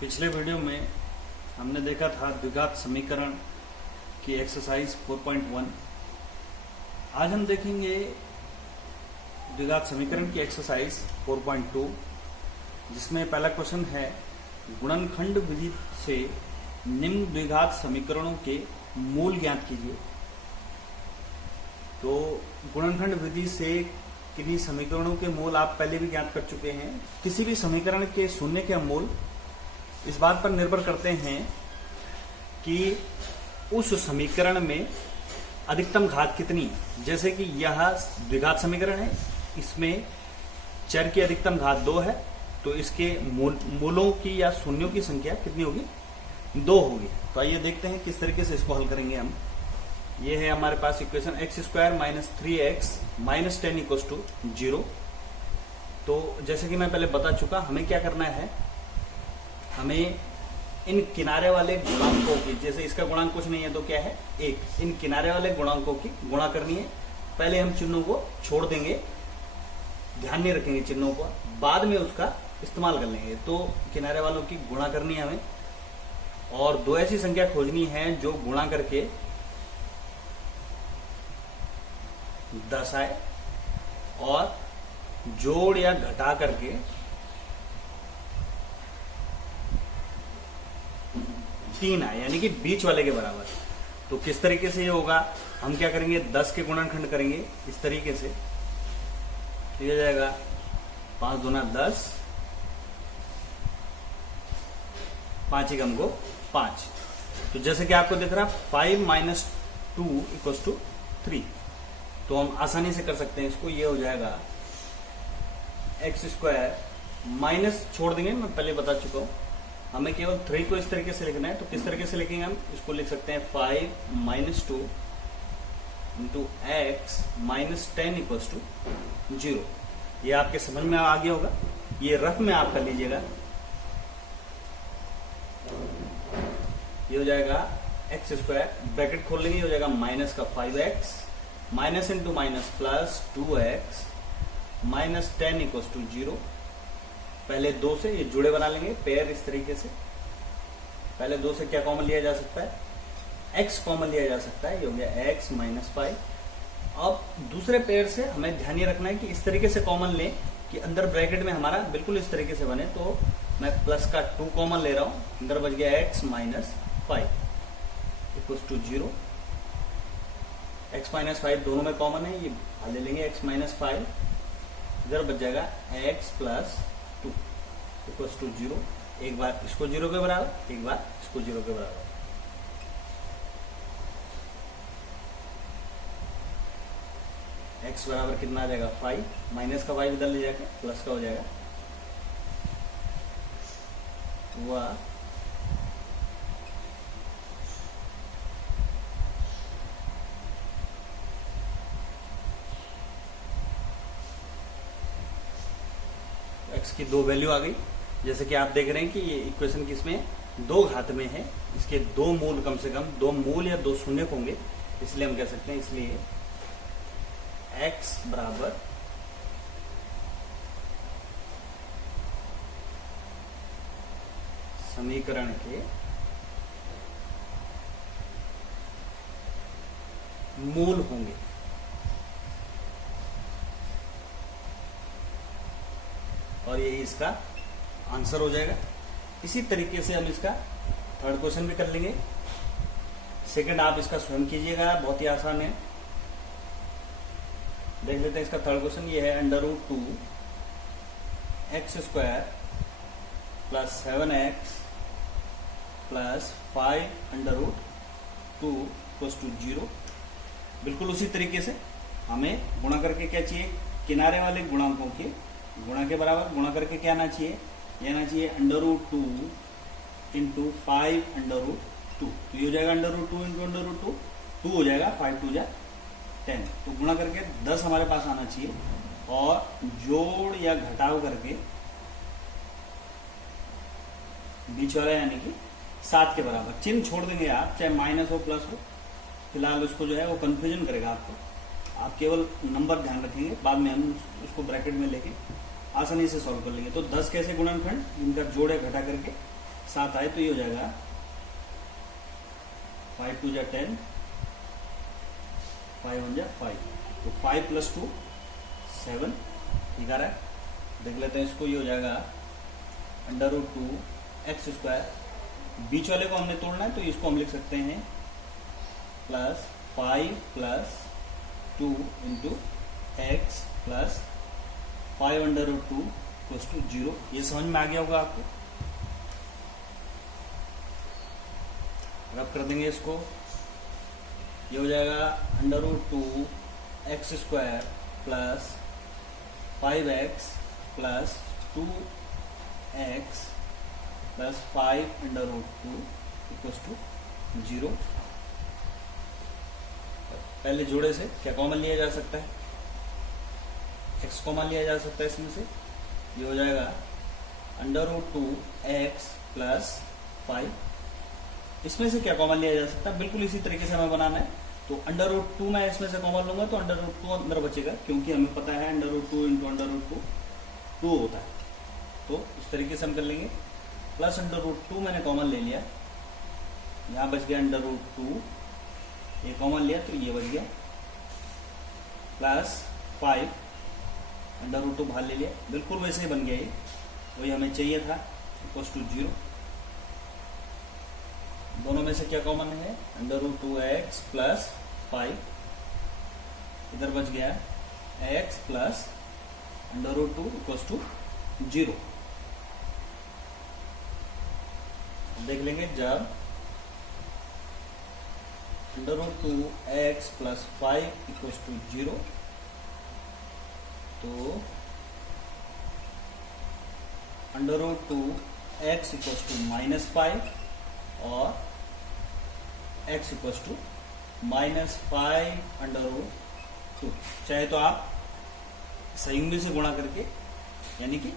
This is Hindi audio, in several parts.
पिछले वीडियो में हमने देखा था द्विघात समीकरण की एक्सरसाइज 4.1। आज हम देखेंगे द्विघात समीकरण की एक्सरसाइज 4.2, जिसमें पहला क्वेश्चन है गुणनखंड विधि से निम्न द्विघात समीकरणों के मूल ज्ञात कीजिए। तो गुणनखंड विधि से किन्हीं समीकरणों के मूल आप पहले भी ज्ञात कर चुके हैं। किसी भी समीकरण के शून्य के मूल इस बात पर निर्भर करते हैं कि उस समीकरण में अधिकतम घात कितनी है। जैसे कि यह द्विघात समीकरण है, इसमें चर की अधिकतम घात 2 है, तो इसके मूलों की या शून्यों की संख्या कितनी होगी? 2 होगी। तो आइए देखते हैं किस तरीके से इसको हल करेंगे हम। ये है हमारे पास इक्वेशन x² - 3x - 10 = 0। तो जैसे कि मैं पहले बता चुका, हमें क्या करना है, हमें इन किनारे वाले गुणांकों की, जैसे इसका गुणांक कुछ नहीं है तो क्या है 1, इन किनारे वाले गुणांकों की गुणा करनी है। पहले हम चिन्हों को छोड़ देंगे, ध्यान नहीं रखेंगे चिन्हों को, बाद में उसका इस्तेमाल कर लेंगे। तो किनारे वालों की गुणा करनी है हमें, और 2 ऐसी संख्या खोजनी है जो गुणा करके 10 आए और जोड़ या घटा करके 3 आए, यानी कि बीच वाले के बराबर। तो किस तरीके से ये होगा, हम क्या करेंगे, 10 के गुणनखंड करेंगे इस तरीके से। तो ये जाएगा 5 दूना 10, 5 एकम को 5। तो जैसे कि आपको दिख रहा 5 - 2 = 3। तो हम आसानी से कर सकते हैं इसको। ये हो जाएगा x² माइनस छोड़ देंगे, मैं पहले बता चुका हूं, हमें केवल 3 को इस तरीके से लिखना है। तो किस तरीके से लिखेंगे हम इसको? लिख सकते हैं 5 - 2 × x - 10 = 0। ये आपके समझ में आ गया होगा। ये रफ में आप कर लीजिएगा। ये हो जाएगा x² ब्रैकेट खोल लेंगे, हो जाएगा माइनस का 5x minus into minus plus 2x - 10 = 0। पहले 2 से ये जुड़े बना लेंगे पेयर इस तरीके से। पहले 2 से क्या कॉमन लिया जा सकता है? x कॉमन लिया जा सकता है। ये हो गया x - 5। अब दूसरे पेयर से हमें ध्यान ये रखना है कि इस तरीके से कॉमन लें कि अंदर ब्रैकेट में हमारा बिल्कुल इस तरीके से बने। तो मैं प्लस का 2 कॉमन ले रहा हूं, अंदर बच गया x - 5 = 0। x - 5 दोनों में कॉमन है, ये ले लेंगे x - 5, इधर बच जाएगा x + 2 = 0। एक बार इसको 0 के बराबर, एक बार इसको 0 के बराबर। x बराबर कितना आ जाएगा 5, माइनस का 5 इधर ले जाकर प्लस का हो जाएगा वह x की 2 वैल्यू आ गई। जैसे कि आप देख रहे हैं कि ये इक्वेशन किसमें 2 घात में है, इसके 2 मूल, कम से कम 2 मूल या 2 शून्य होंगे, इसलिए हम कह सकते हैं, इसलिए x बराबर समीकरण के मूल होंगे। और यही इसका आंसर हो जाएगा। इसी तरीके से हम इसका थर्ड क्वेश्चन भी कर लेंगे। सेकंड आप इसका स्वयं कीजिएगा, बहुत ही आसान है। देख लेते हैं इसका थर्ड क्वेश्चन। ये है √2 x² + 7x + 5 √2 = 0। बिल्कुल उसी तरीके से हमें गुणा करके क्या चाहिए, किनारे वाले गुणांकों के गुणा के बराबर गुणा करके क्या आना चाहिए, ये आना चाहिए √2 × 5 √2। तो ये हो जाएगा √2 × √2, 2 हो जाएगा, 5 × 2 = 10। तो गुणा करके 10 हमारे पास आना चाहिए, और जोड़ या घटाव करके बीच वाला यानी कि 7 के बराबर। चिन्ह छोड़ देंगे आप, चाहे माइनस हो प्लस हो, फिलहाल उसको जो है वो कंफ्यूजन करेगा आपको। आप केवल नंबर ध्यान रखेंगे, बाद में हम उसको ब्रैकेट में लेके आसानी से सॉल्व कर लेंगे। तो 10 कैसे गुणनखंड, इनका जोड़ या घटा करके साथ आए तो ये हो जाएगा 5 2 जा 10, 5 1 जा 5, तो 5 + 2 7, ठीक आ रहा है। देख लेते हैं इसको, ये हो जाएगा √2x², बीच वाले को हमने तोड़ना है तो इसको हम लिख सकते हैं +5 + 2 × x + 5√2 = 0। ये समझ में आ गया होगा आपको। रब कर देंगे इसको, ये हो जाएगा √2x² + 5x + 2x + 5√2 = 0। पहले जोड़े से क्या कॉमन लिया जा सकता है? x कॉमन लिया जा सकता है इसमें से, ये हो जाएगा √2x + 5। इसमें से क्या कॉमन लिया जा सकता है? बिल्कुल इसी तरीके से हमें बनाना है, तो √2 मैं इसमें से कॉमन लूंगा तो √2 अंदर बचेगा, क्योंकि हमें पता है √2 × √2 2 होता है, तो इस तरीके से हम कर लेंगे। प्लस √2 मैंने कॉमन ले लिया, यहाँ बच गया √2, ये कॉमन लिया तो ये बच गया, प्लस 5 √2 बाहर ले लिया, बिल्कुल वैसे ही बन गया, ये वही हमें चाहिए था, = 0। दोनों में से क्या कॉमन है? √2x + 5, इधर बच गया x + √2 = 0। देख लेंगे, जब √2x + 5 = 0, तो √2x = -5 और x = -5√2। चाहे तो आप संयुग्मी से गुणा करके, यानी कि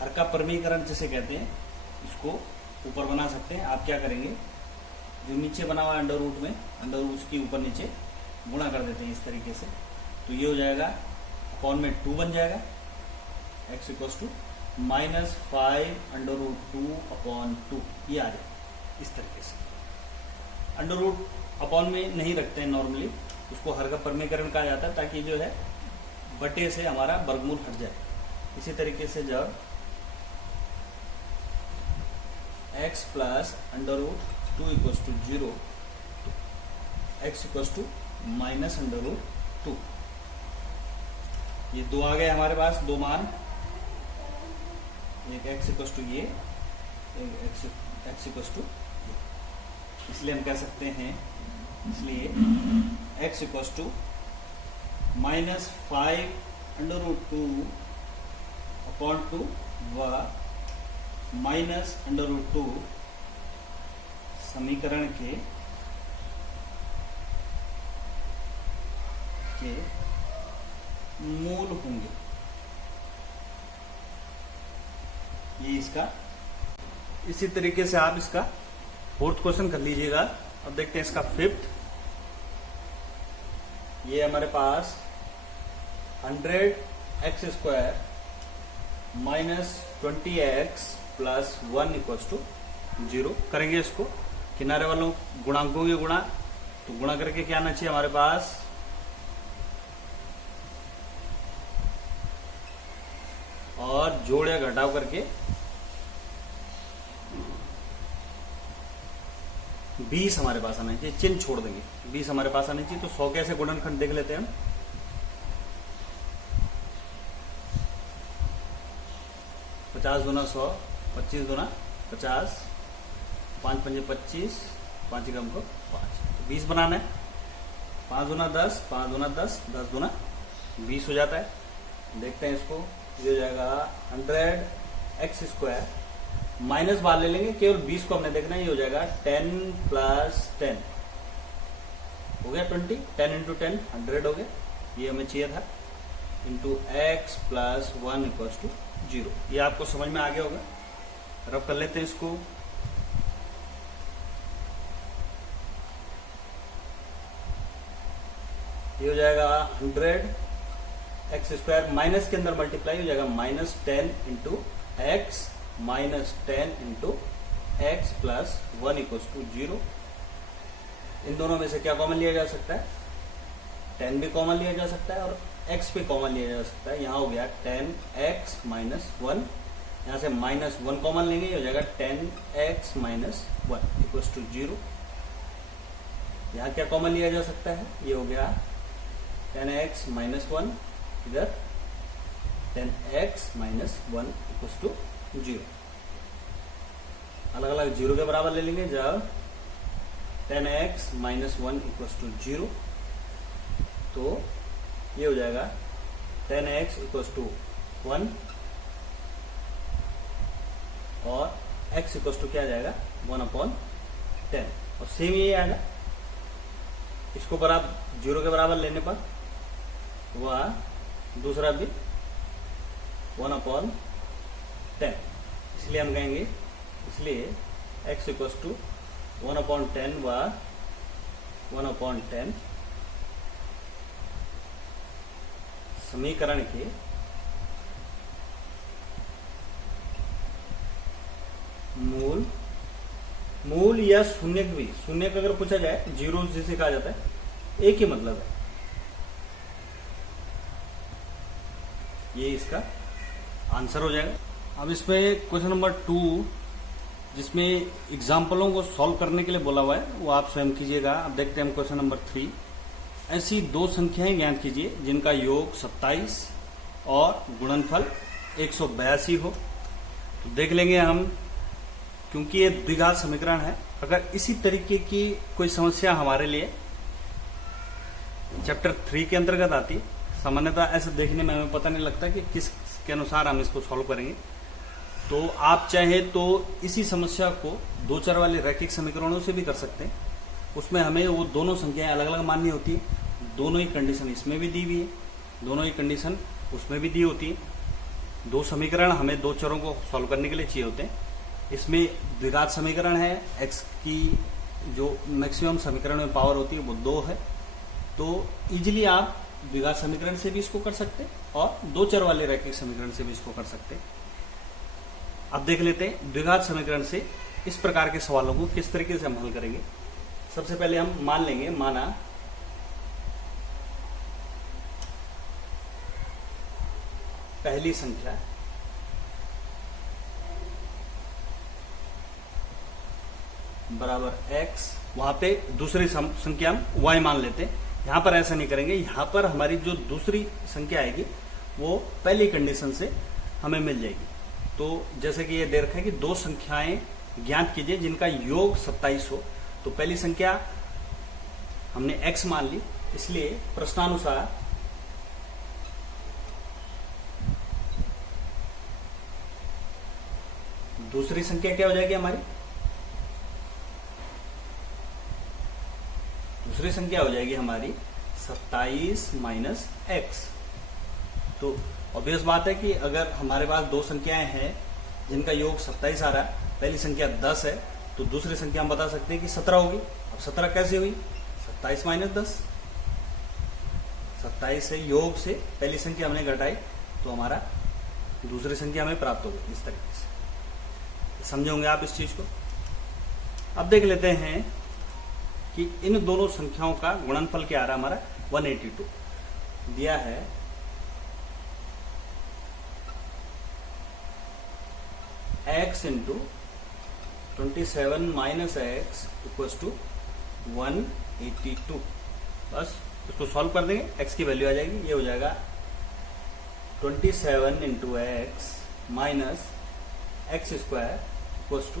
हर का परमीकरण जिसे कहते हैं, इसको ऊपर बना सकते हैं। आप क्या करेंगे, जो नीचे बना हुआ अंडर में, उसके ऊपर नीचे गुणा कर देते हैं इस तरीके से, तो ये हो जाएगा अपॉन में 2 बन जाएगा, x = -5√2/2, ये आ जाए इस तरीके से। अंडर अपॉन में नहीं रखते हैं नॉर्मली, उसको हर का परमीकरण कहा जाता है, ताकि जो है बटे से हमारा वर्गमूल हट जाए। इसी तरीके से जब x + √2 = 0, x = -√2, ये 2 आ गए हमारे पास, 2 मान, एक x = ये, एक x = इसलिए हम कह सकते हैं, इसलिए x = -5√2/2 व -√2 समीकरण के मूल होंगे। ये इसका, इसी तरीके से आप इसका 4th क्वेश्चन कर लीजिएगा। अब देखते हैं इसका 5th। ये हमारे पास 100x² - 20x + 1 = 0 करेंगे इसको। किनारे वालों गुणांकों की गुणा, तो गुणा करके क्या आना चाहिए हमारे पास, और जोड़ या घटाव करके 20 हमारे पास आना चाहिए, चिन्ह छोड़ देंगे, 20 हमारे पास आने चाहिए। तो 100 कैसे गुणनखंड देख लेते हैं हम। 50 दूना 100, 25 दूना 50, 5 पंजे 25, 5 एकम को 5, तो 20 बनाना है। 5 दूना 10, 5 दूना 10, 10 दूना 20 हो जाता है। देखते हैं इसको, ये हो जाएगा 100x², माइनस बाहर ले लेंगे, केवल 20 को हमने देखना है। ये हो जाएगा 10 + 10 हो गया 20, 10 × 10 100 हो गया, ये हमें चाहिए था, इंटू x + 1 = 0। ये आपको समझ में आ गया होगा। रब कर लेते हैं इसको। ये हो जाएगा 100x², माइनस के अंदर मल्टीप्लाई हो जाएगा, -10 × x -10 × x plus 1 equals to 0। इन दोनों में से क्या कॉमन लिया जा सकता है? 10 भी कॉमन लिया जा सकता है और x भी कॉमन लिया जा सकता है। यहाँ हो गया 10x माइनस 1, यहाँ से माइनस 1 कॉमन लेंगे, ये हो जाएगा 10x माइनस 1 इक्वल्स टू 0। यहाँ क्या कॉमन लिया जा सकता है? ये हो गया 10x माइनस 1, इधर 10x माइनस 1 इक्वल्स टू 0। अलग अलग 0 के बराबर ले लेंगे। जब 10x माइनस 1 इक्वल्स टू 0, तो ये हो जाएगा 10x इक्वल्स टू 1 और x इक्वल्स टू क्या आ जाएगा? 1/10। और सेम ये आएगा, इसको बराबर 0 के बराबर लेने पर वह दूसरा भी 1/10। इसलिए हम कहेंगे, इसलिए x इक्वल्स टू 1/10 व 1/10 समीकरण के मूल या शून्य भी, शून्य का अगर पूछा जाए, जीरो जिसे कहा जाता है, एक ही मतलब है। ये इसका आंसर हो जाएगा। अब इसमें क्वेश्चन नंबर 2, जिसमें एग्जाम्पलों को सॉल्व करने के लिए बोला हुआ है, वो आप स्वयं कीजिएगा। अब देखते हैं हम क्वेश्चन नंबर 3। ऐसी दो संख्याएं ज्ञात कीजिए जिनका योग 27 और गुणनफल 182 हो। तो देख लेंगे हम, क्योंकि ये द्विघात समीकरण है। अगर इसी तरीके की कोई समस्या हमारे लिए चैप्टर 3 के अंतर्गत आती, सामान्यतः ऐसे देखने में हमें पता नहीं लगता कि किस के अनुसार हम इसको सॉल्व करेंगे। तो आप चाहे तो इसी समस्या को दो चर वाले रैखिक समीकरणों से भी कर सकते हैं। उसमें हमें वो दोनों संख्याएं अलग अलग माननी होती है, दोनों ही कंडीशन इसमें भी दी हुई है, दोनों ही कंडीशन उसमें भी दी होती है। दो समीकरण हमें दो चरों को सॉल्व करने के लिए चाहिए होते हैं। इसमें द्विघात समीकरण है, x की जो मैक्सिमम समीकरण में पावर होती है वो 2 है। तो इजिली आप द्विघात समीकरण से भी इसको कर सकते हैं और दो चर वाले रैखिक समीकरण से भी इसको कर सकते हैं। अब देख लेते हैं द्विघात समीकरण से इस प्रकार के सवालों को किस तरीके से हम हल करेंगे। सबसे पहले हम मान लेंगे, माना पहली संख्या बराबर x, वहां पे दूसरी संख्या हम y मान लेते हैं। यहां पर ऐसा नहीं करेंगे, यहां पर हमारी जो दूसरी संख्या आएगी वो पहली कंडीशन से हमें मिल जाएगी। तो जैसे कि ये दे रखा है कि दो संख्याएं ज्ञात कीजिए जिनका योग 27 हो। तो पहली संख्या हमने x मान ली, इसलिए प्रश्नानुसार दूसरी संख्या क्या हो जाएगी हमारी? दूसरी संख्या हो जाएगी हमारी 27 माइनस x। तो ऑब्वियस बात है कि अगर हमारे पास दो संख्याएं हैं जिनका योग 27 आ रहा है, पहली संख्या 10 है, तो दूसरी संख्या हम बता सकते हैं कि 17 होगी। अब 17 कैसे हुई? 27 माइनस 10। 27 से योग से पहली संख्या हमने घटाई तो हमारा दूसरी संख्या हमें प्राप्त हो गई। इस तरीके से समझे होंगे आप इस चीज को। अब देख लेते हैं कि इन दोनों संख्याओं का गुणनफल क्या आ रहा है हमारा? 182 दिया है। x into 27 minus x equals to 182। बस इसको सॉल्व कर देंगे, x की वैल्यू आ जाएगी। ये हो जाएगा 27 into x minus x square equals to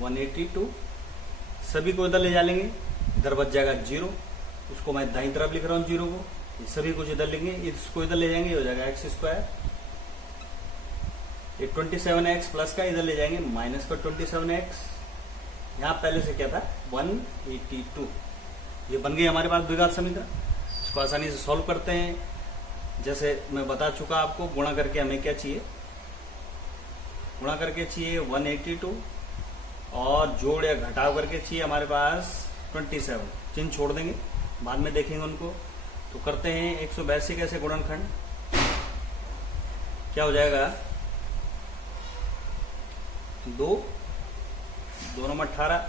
182। सभी को इधर ले जा लेंगे, इधर बच जाएगा 0। उसको मैं दाईं तरफ लिख रहा हूँ 0 को। ये सभी कुछ इधर लेंगे, इसको इधर ले जाएंगे, हो जाएगा एक्स स्क्वायर। ये 27x प्लस का इधर ले जाएंगे माइनस का 27x। यहाँ पहले से क्या था? 182। ये बन गई हमारे पास द्विघात समीकरण। इसको आसानी से सॉल्व करते हैं। जैसे मैं बता चुका आपको, गुणा करके हमें क्या चाहिए? गुणा करके चाहिए 182 और जोड़ या घटाव करके चाहिए हमारे पास 27। चिन्ह छोड़ देंगे, बाद में देखेंगे उनको। तो करते हैं 182 कैसे गुणनखंड, क्या हो जाएगा? 2 दोनों में 18,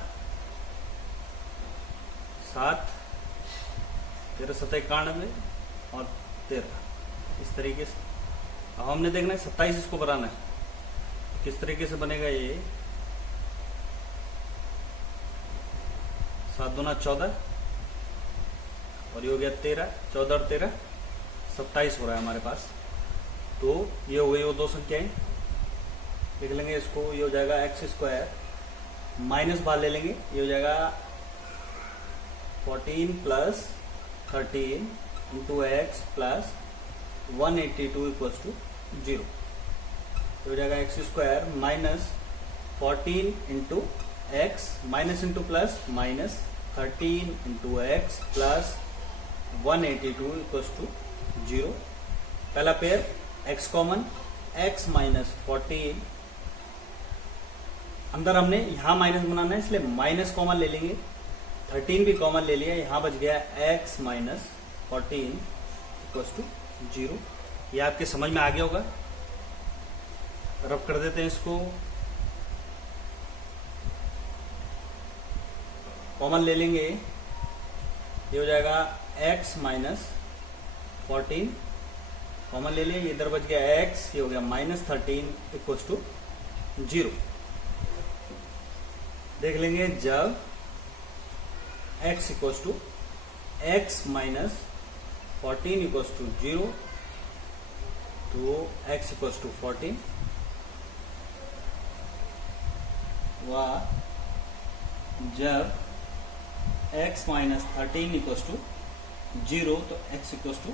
7, 13 7 91 और 13। इस तरीके से अब हमने देखना है 27 इसको बनाना है। किस तरीके से बनेगा ये, 7 दूना 14 और ये हो गया 13, 14 और 13 27 हो रहा है हमारे पास। तो ये हो गई वो दो संख्याएं, लिख लेंगे इसको। ये हो जाएगा एक्स स्क्वायर माइनस बाहर ले लेंगे, ये हो जाएगा 14 plus 13 into x plus 182 equals to 0। हो जाएगा x square minus 14 into x minus into plus minus 13 into x plus 182 equals to 0। पहला pair x common, x minus 14, अंदर हमने यहां माइनस बनाना है इसलिए माइनस कॉमन ले लेंगे, 13 भी कॉमन ले लिया, यहां बच गया x माइनस 14 इक्वल्स टू 0। ये आपके समझ में आ गया होगा। रफ कर देते हैं इसको, कॉमन ले लेंगे, ये हो जाएगा x माइनस 14 कॉमन ले लिया, इधर बच गया x, ये हो गया माइनस 13 इक्वल्स टू 0। देख लेंगे जब x equals to x minus 14 equals to 0, तो x इक्वल्स टू 14 व जब x माइनस 13 इक्वल्स टू 0 तो x इक्वल्स टू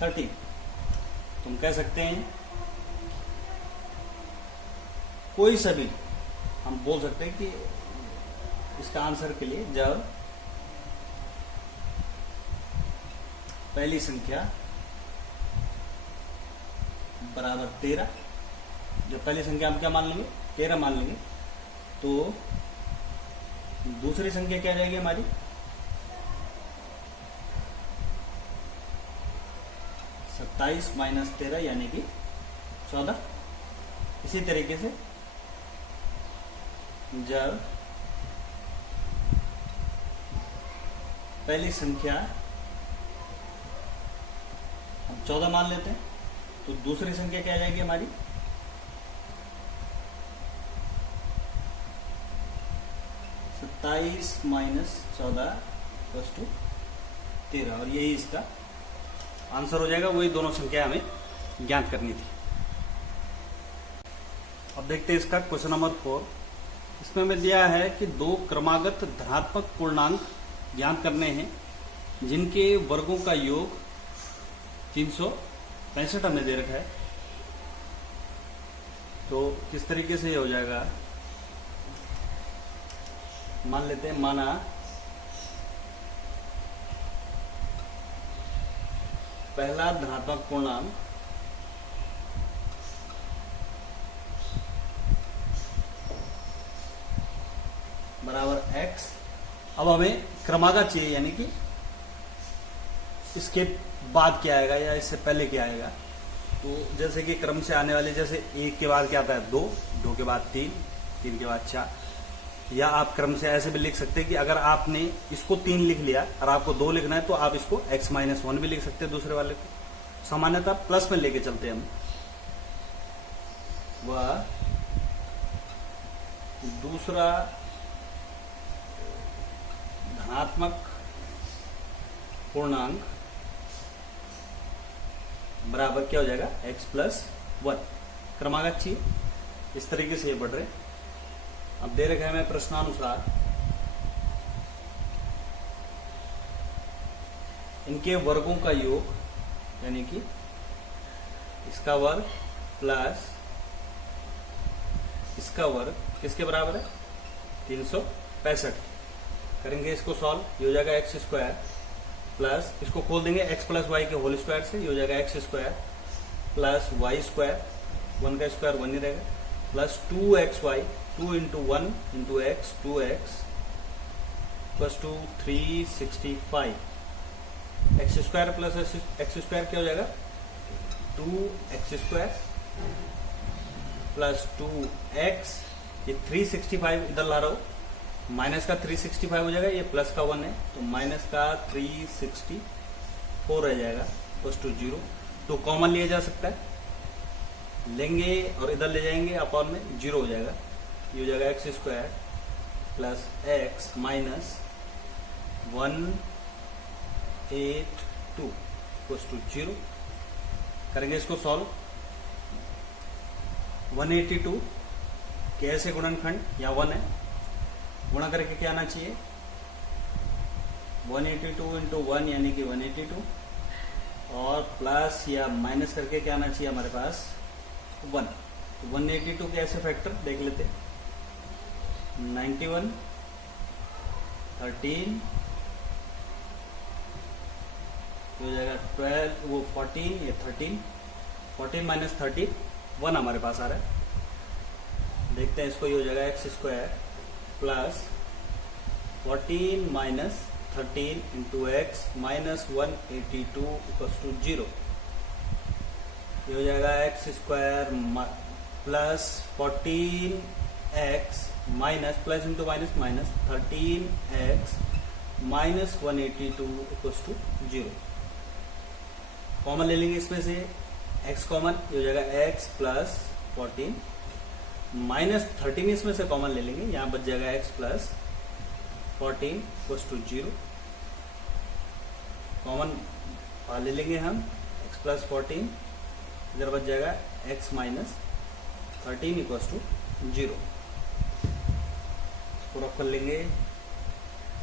13। तुम कह सकते हैं कोई सा भी हम बोल सकते हैं कि इसका आंसर के लिए जब पहली संख्या बराबर 13, जब पहली संख्या हम क्या मान लेंगे 13 मान लेंगे, तो दूसरी संख्या क्या जाएगी हमारी 27 माइनस 13 यानी कि 14। इसी तरीके से जब पहली संख्या हम 14 मान लेते हैं तो दूसरी संख्या क्या आ जाएगी हमारी 27 माइनस 14 प्लस टू 13, और यही इसका आंसर हो जाएगा। वही दोनों संख्या हमें ज्ञात करनी थी। अब देखते हैं इसका क्वेश्चन नंबर 4। इसमें हमें दिया है कि दो क्रमागत धनात्मक पूर्णांक ज्ञात करने हैं जिनके वर्गों का योग 365 हमें दे रखा है। तो किस तरीके से ये हो जाएगा, मान लेते हैं, माना पहला धनात्मक पूर्णांक बराबर x। अब हमें क्रमागत चाहिए, यानी कि इसके बाद क्या आएगा या इससे पहले क्या आएगा। तो जैसे कि क्रम से आने वाले, जैसे 1 के बाद क्या आता है 2, 2 के बाद 3, 3 के बाद 4, या आप क्रम से ऐसे भी लिख सकते हैं कि अगर आपने इसको 3 लिख लिया और आपको 2 लिखना है तो आप इसको x माइनस 1 भी लिख सकते हैं दूसरे वाले को। सामान्यतः प्लस में लेके चलते हैं हम। वह दूसरा धनात्मक पूर्णांक बराबर क्या हो जाएगा x प्लस 1। क्रमागत चाहिए, इस तरीके से ये बढ़ रहे। अब दे रखा है हमें प्रश्नानुसार इनके वर्गों का योग, यानी कि इसका वर्ग प्लस इसका वर्ग किसके बराबर है 365। करेंगे इसको सॉल्व, ये हो जाएगा एक्स स्क्वायर प्लस, इसको खोल देंगे x प्लस वाई के होल स्क्वायर से, ये हो जाएगा x square plus y square, 1 का स्क्वायर 1 ही रहेगा, plus 2xy, 2 into 1 into x 2x plus 2 365। X square plus x square क्या हो जाएगा 2x स्क्वायर प्लस 2x ये 365 इधर ला रहा हूं, माइनस का 365 हो जाएगा, ये प्लस का 1 है तो माइनस का 364 रह जाएगा इक्वल्स टू 0। तो कॉमन लिया जा सकता है, लेंगे और इधर ले जाएंगे, अपॉन में 0 हो जाएगा। ये हो जाएगा x square plus x minus 182 equals to 0। करेंगे इसको सॉल्व। 182 कैसे गुणनखंड या 1 है, गुणा करके क्या आना चाहिए 182 इंटू 1 यानी कि 182 और प्लस या माइनस करके क्या आना चाहिए हमारे पास 1। तो 182 के ऐसे फैक्टर देख लेते हैं, 91, 13 हो जाएगा 12, वो 14, ये 13, 14 माइनस 13 1 हमारे पास आ रहा है। देखते हैं इसको, ये हो जाएगा x square plus 14 minus 13 into x minus 182 equals to 0। ये हो जाएगा x square plus 14x minus plus into minus minus 13x minus 182 equals to 0। Common ले लेंगे इसमें से x कॉमन, ये हो जाएगा x प्लस 14 माइनस 13 इसमें से कॉमन ले लेंगे, यहां बच जाएगा x plus 14 equals to 0। Common ले लेंगे हम x प्लस 14, इधर बच जाएगा x माइनस 13 इक्वल्स टू 0। इसको रख कर लेंगे,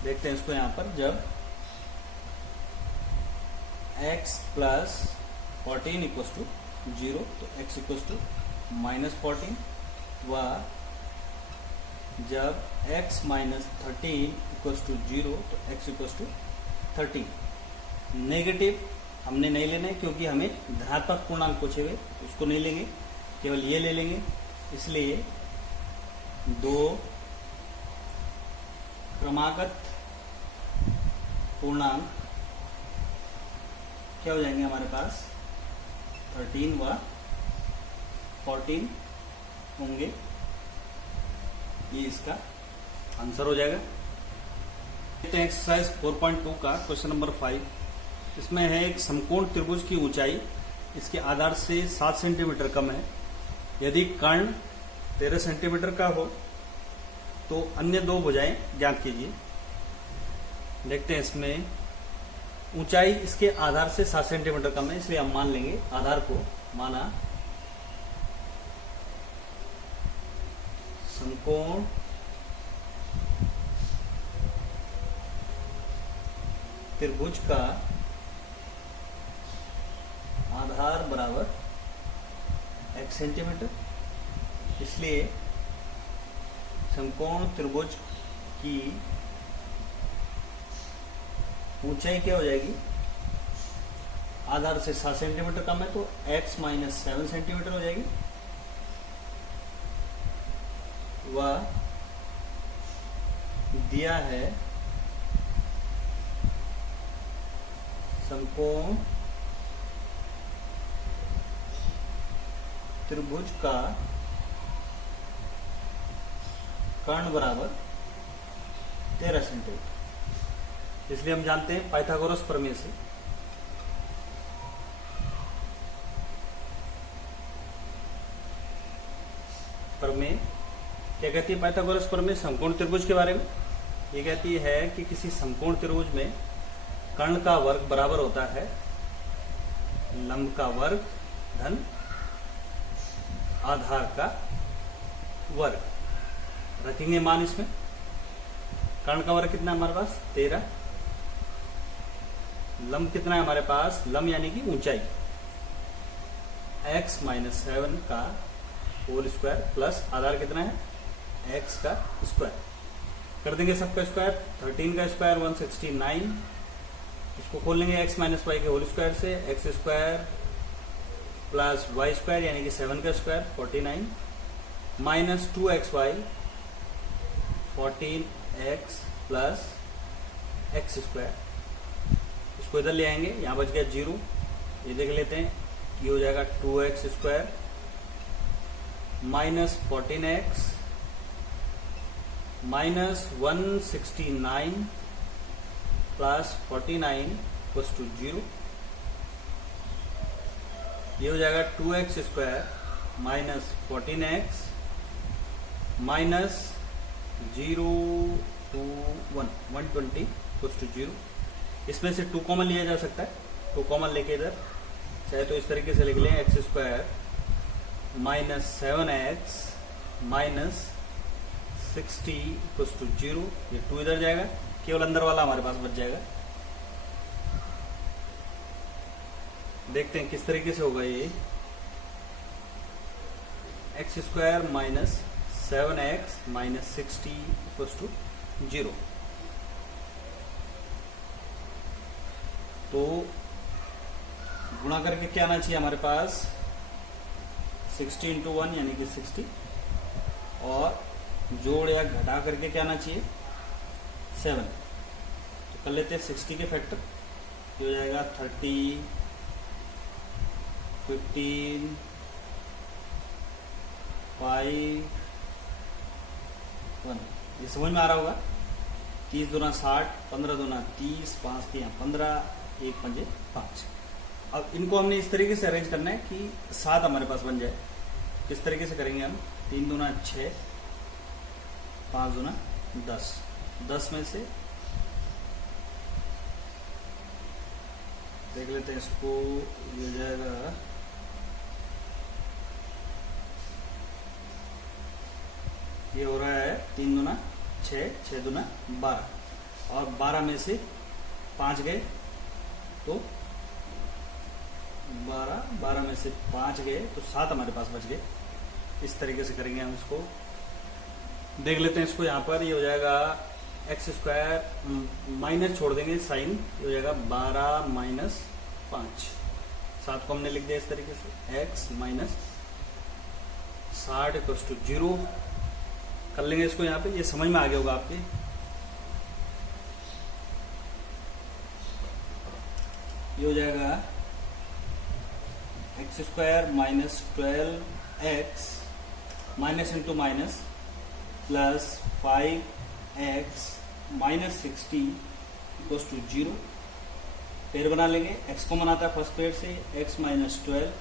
देखते हैं इसको यहां पर, जब x प्लस 14 इक्वल्स टू 0 तो x इक्वल्स टू माइनस 14 व जब x माइनस 13 इक्वल्स टू 0 तो x इक्वल्स टू 13। नेगेटिव हमने नहीं लेना है क्योंकि हमें धनात्मक पूर्णांक पूछे हुए, उसको नहीं लेंगे, केवल ये ले लेंगे। इसलिए दो क्रमागत पूर्णांक क्या हो जाएंगे हमारे पास 13 व 14 होंगे, ये इसका आंसर हो जाएगा। एक्सरसाइज 4.2 का क्वेश्चन नंबर 5, इसमें है एक समकोण त्रिभुज की ऊंचाई इसके आधार से 7 सेंटीमीटर कम है। यदि कर्ण 13 सेंटीमीटर का हो तो अन्य दो भुजाएं ज्ञात कीजिए। देखते हैं इसमें ऊंचाई इसके आधार से 7 सेंटीमीटर कम है, इसलिए हम मान लेंगे आधार को माना समकोण त्रिभुज का आधार बराबर x सेंटीमीटर, इसलिए समकोण त्रिभुज की ऊंचाई क्या हो जाएगी, आधार से 7 सेंटीमीटर कम है तो x माइनस 7 सेंटीमीटर हो जाएगी। वह दिया है समकोण त्रिभुज का कर्ण बराबर 13 सेंटीमीटर। इसलिए हम जानते हैं पाइथागोरस प्रमेय से प्रमेय क्या कहती है, पाइथागोरस प्रमेय समकोण त्रिभुज के बारे में ये कहती है कि किसी समकोण त्रिभुज में कर्ण का वर्ग बराबर होता है लंब का वर्ग धन आधार का वर्ग। रखेंगे मान इसमें, कर्ण का वर्ग कितना है हमारे पास 13, लंब कितना है हमारे पास, लंब यानी कि ऊंचाई x माइनस 7 का होल स्क्वायर प्लस आधार कितना है x का स्क्वायर। कर देंगे सबका स्क्वायर, 13 का स्क्वायर 169, इसको खोल लेंगे x माइनस वाई के होल स्क्वायर से, x square plus y square यानी कि 7 का square 49 minus 2xy 14x plus x square. इसको इधर ले आएंगे, यहां बच गया 0, ये देख लेते हैं, ये हो जाएगा 2x square minus 14x -169 plus 49 equals to 0। ये हो जाएगा 2x square minus 14x minus 0 to 120 equals to 0। इसमें से 2 कॉमन लिया जा सकता है, 2 कॉमन लेके इधर चाहे तो इस तरीके से लिख लें, x square minus 7x minus 60 equals to 0। ये 2 इधर जाएगा, केवल अंदर वाला हमारे पास बच जाएगा। देखते हैं किस तरीके से होगा ये। X square minus 7x minus 60 equals to 0। तो गुणा करके क्या आना चाहिए हमारे पास, 60 इंटू 1 यानी कि 60, और जोड़ या घटा करके क्या आना चाहिए 7। तो कर लेते हैं 60 के फैक्टर। ये हो जाएगा 30, 15, 5, 1। ये समझ में आ रहा होगा। 30 दूना 60, 15 दूना 30, 5 3 15, 1 5 5। अब इनको हमने इस तरीके से अरेंज करना है कि 7 हमारे पास बन जाए। किस तरीके से करेंगे हम, 3 दूना 6, 5 दूना 10, 10 में से देख लेते हैं इसको। ये हो जाएगा ये हो रहा है 3 दूना 6, 6 दूना 12, और 12 में से 5 गए तो 12 में से 5 गए तो 7 हमारे पास बच गए। इस तरीके से करेंगे हम इसको। देख लेते हैं इसको। यहाँ पर ये हो जाएगा एक्स स्क्वायर माइनस छोड़ देंगे साइन, ये हो जाएगा 12 माइनस 5। 7 को हमने लिख दिया इस तरीके से, एक्स माइनस 60 इक्वल्स टू 0। कर लेंगे इसको यहाँ पे, ये समझ में आ गया होगा आपके। ये हो जाएगा x square minus 12x minus into minus plus 5x minus 60 equals to 0। पेड़ बना लेंगे, x कॉमन आता है फर्स्ट पेड़ से, x माइनस 12,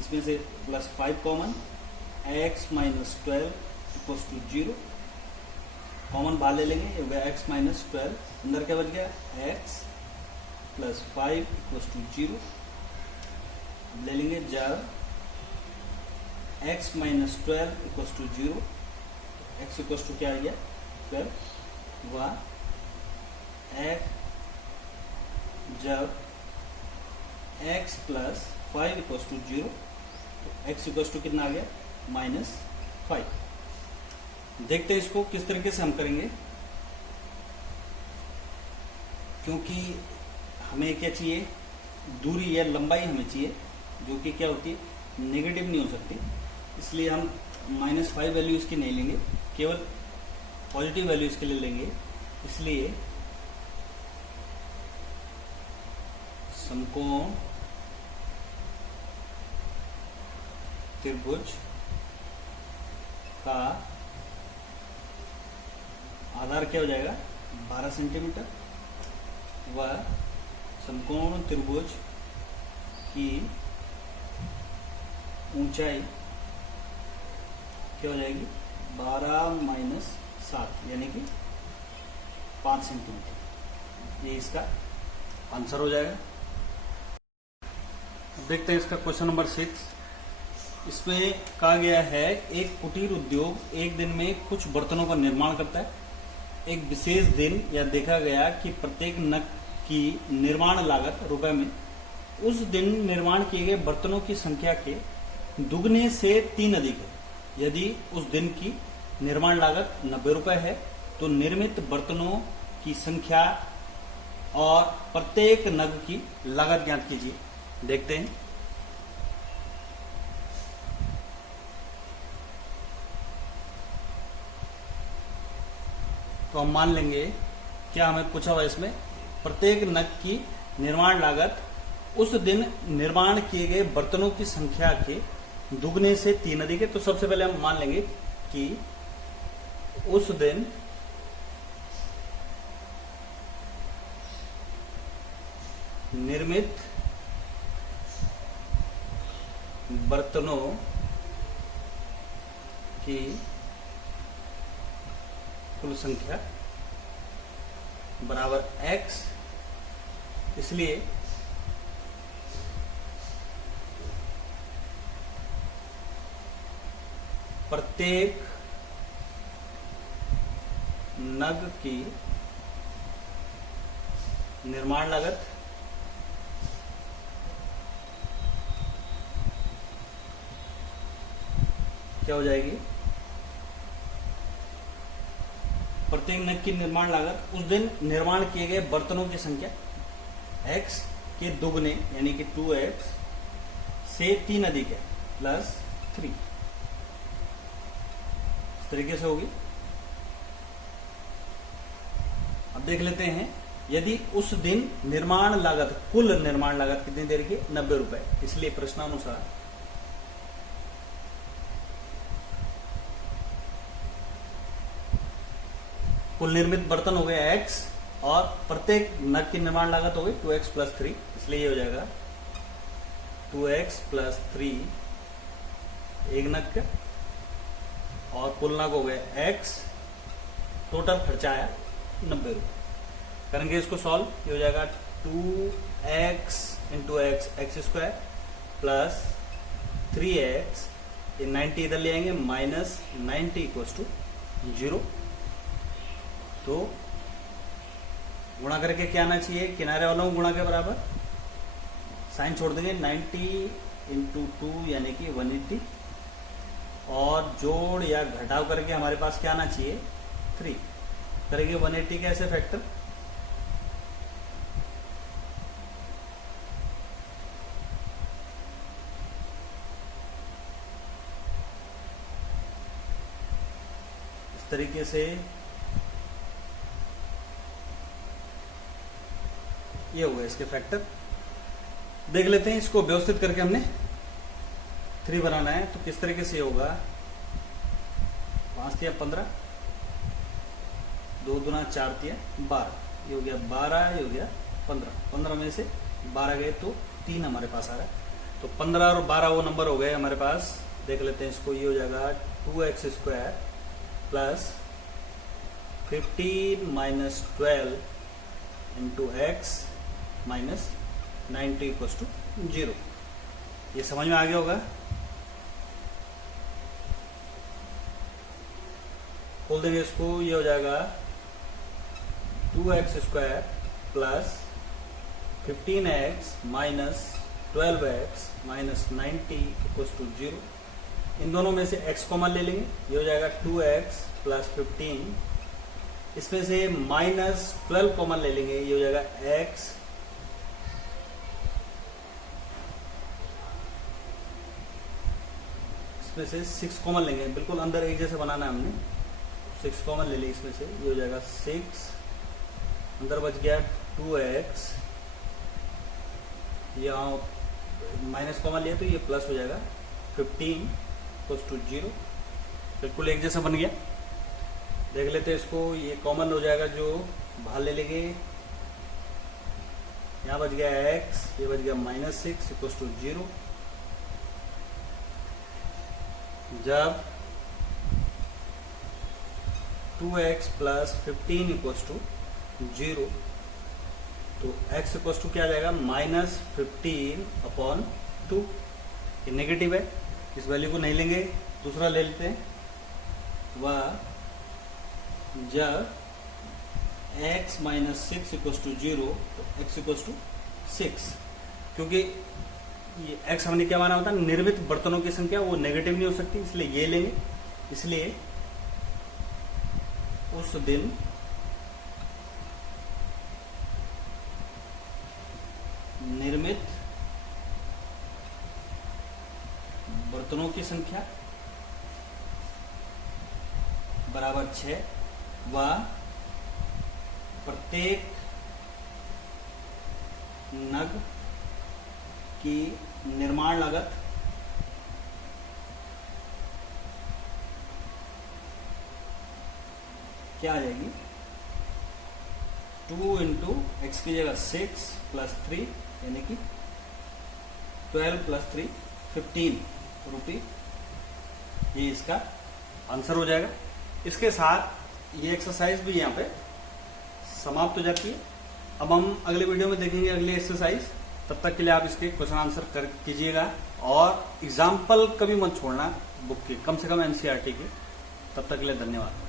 इसमें से plus 5 common, x minus 12 equals to 0। कॉमन बाहर ले लेंगे, ये हो गया x माइनस 12, अंदर क्या बच गया x प्लस 5 इक्वल्स टू 0। ले लेंगे जब x minus 12 equals to 0, x equals to क्या आ गया 12, व x जब x प्लस 5 इक्वल्स टू 0, तो x इक्वल्स टू कितना आ गया -5। देखते हैं इसको किस तरीके से हम करेंगे, क्योंकि हमें क्या चाहिए, दूरी या लंबाई हमें चाहिए जो कि क्या होती है नेगेटिव नहीं हो सकती। इसलिए हम -5 वैल्यू इसकी नहीं लेंगे, केवल पॉजिटिव वैल्यू इसके लिए लेंगे। इसलिए समकोण त्रिभुज का आधार क्या हो जाएगा 12 सेंटीमीटर, व समकोण त्रिभुज की ऊंचाई क्या हो जाएगी 12 माइनस 7 यानी कि 5 सेंटीमीटर। ये इसका आंसर हो जाएगा। देखते हैं इसका क्वेश्चन नंबर 6। इसमें कहा गया है एक कुटीर उद्योग एक दिन में कुछ बर्तनों का निर्माण करता है। एक विशेष दिन या देखा गया कि प्रत्येक नग की निर्माण लागत रुपए में उस दिन निर्माण किए गए बर्तनों की संख्या के दुगने से 3 अधिक है। यदि उस दिन की निर्माण लागत 90 रुपए है तो निर्मित बर्तनों की संख्या और प्रत्येक नग की लागत ज्ञात कीजिए। देखते हैं। तो हम मान लेंगे क्या हमें पूछा हुआ इसमें, प्रत्येक नग की निर्माण लागत उस दिन निर्माण किए गए बर्तनों की संख्या के दुगने से 3 अधिक है। तो सबसे पहले हम मान लेंगे कि उस दिन निर्मित बर्तनों की कुल संख्या बराबर x, इसलिए प्रत्येक नग की निर्माण लागत क्या हो जाएगी? प्रत्येक नग की निर्माण लागत उस दिन निर्माण किए गए बर्तनों की संख्या x के दुगने यानी कि 2x से 3 अधिक है प्लस 3, इस तरीके से होगी। अब देख लेते हैं, यदि उस दिन निर्माण लागत, कुल निर्माण लागत कितनी देर की? 90 रुपए। इसलिए प्रश्नानुसार कुल निर्मित बर्तन हो गए x और प्रत्येक नग की निर्माण लागत हो गई 2x प्लस 3, इसलिए ये हो जाएगा 2x प्लस 3 एक नग का, और कुल नग हो गए x, टोटल खर्चा आया 90 रुपए। करेंगे इसको सॉल्व, ये हो जाएगा 2x into x square plus 3x, ये 90 इधर ले आएंगे, माइनस 90 इक्वल्स टू 0। तो गुणा करके क्या आना चाहिए? किनारे वालों को गुणा के बराबर, साइन छोड़ देंगे, 90 इंटू 2 यानी कि 180, और जोड़ या घटाव करके हमारे पास क्या आना चाहिए? 3। करेंगे 180 कैसे फैक्टर? इस तरीके से ये हो गए इसके फैक्टर। देख लेते हैं, इसको व्यवस्थित करके हमने 3 बनाना है तो किस तरीके से होगा? 5 तिया 15, 2 दूना 4 तिया 12, ये हो गया 12, ये हो गया 15। 15 में से 12 गए तो 3 हमारे पास आ रहा है, तो 15 और 12 वो नंबर हो गए हमारे पास। देख लेते हैं इसको, ये हो जाएगा 2x square plus 15 minus 12 into x minus 90 equals to 0। ये समझ में आ गया होगा। खोल देंगे इसको, ये हो जाएगा 2x square plus 15x minus 12x minus 90 equals to 0। इन दोनों में से x कॉमन ले लेंगे, ये हो जाएगा 2x प्लस 15, इसमें से माइनस 12 कॉमन ले लेंगे, ये हो जाएगा x, इसमें से 6 कॉमन लेंगे, बिल्कुल अंदर एक जैसे बनाना है हमने, 6 कॉमन ले ली इसमें से, ये हो जाएगा 6, अंदर बच गया 2x, यहाँ माइनस कॉमन लिया तो ये प्लस हो जाएगा 15 इक्वल्स टू 0, बिल्कुल एक जैसा बन गया। देख लेते हैं इसको, ये कॉमन हो जाएगा जो बाहर ले लेंगे, यहाँ बच गया x, ये बच गया माइनस 6 इक्वल्स टू 0। जब 2x प्लस 15 इक्वल्स टू 0, तो x इक्वल्स टू क्या आ जाएगा? Minus 15 upon 2। ये नेगेटिव है, इस वैल्यू को नहीं लेंगे, दूसरा ले लेते हैं। वह जब x माइनस 6 इक्वल्स टू 0, तो x इक्वल्स टू 6, क्योंकि ये x हमने क्या माना होता है? निर्मित बर्तनों की संख्या, वो नेगेटिव नहीं हो सकती, इसलिए ये लेंगे। इसलिए उस दिन निर्मित बर्तनों की संख्या बराबर 6 व प्रत्येक नग की निर्माण लागत क्या आ जाएगी, 2 इंटू एक्स की जगह 6 प्लस 3 यानी कि 12 प्लस 3 15 रुपी, ये इसका आंसर हो जाएगा। इसके साथ ये एक्सरसाइज भी यहाँ पे समाप्त हो जाती है। अब हम अगले वीडियो में देखेंगे अगली एक्सरसाइज। तब तक के लिए आप इसके क्वेश्चन आंसर कीजिएगा और एग्जाम्पल कभी मत छोड़ना बुक के, कम से कम एनसीईआरटी के। तब तक के लिए धन्यवाद।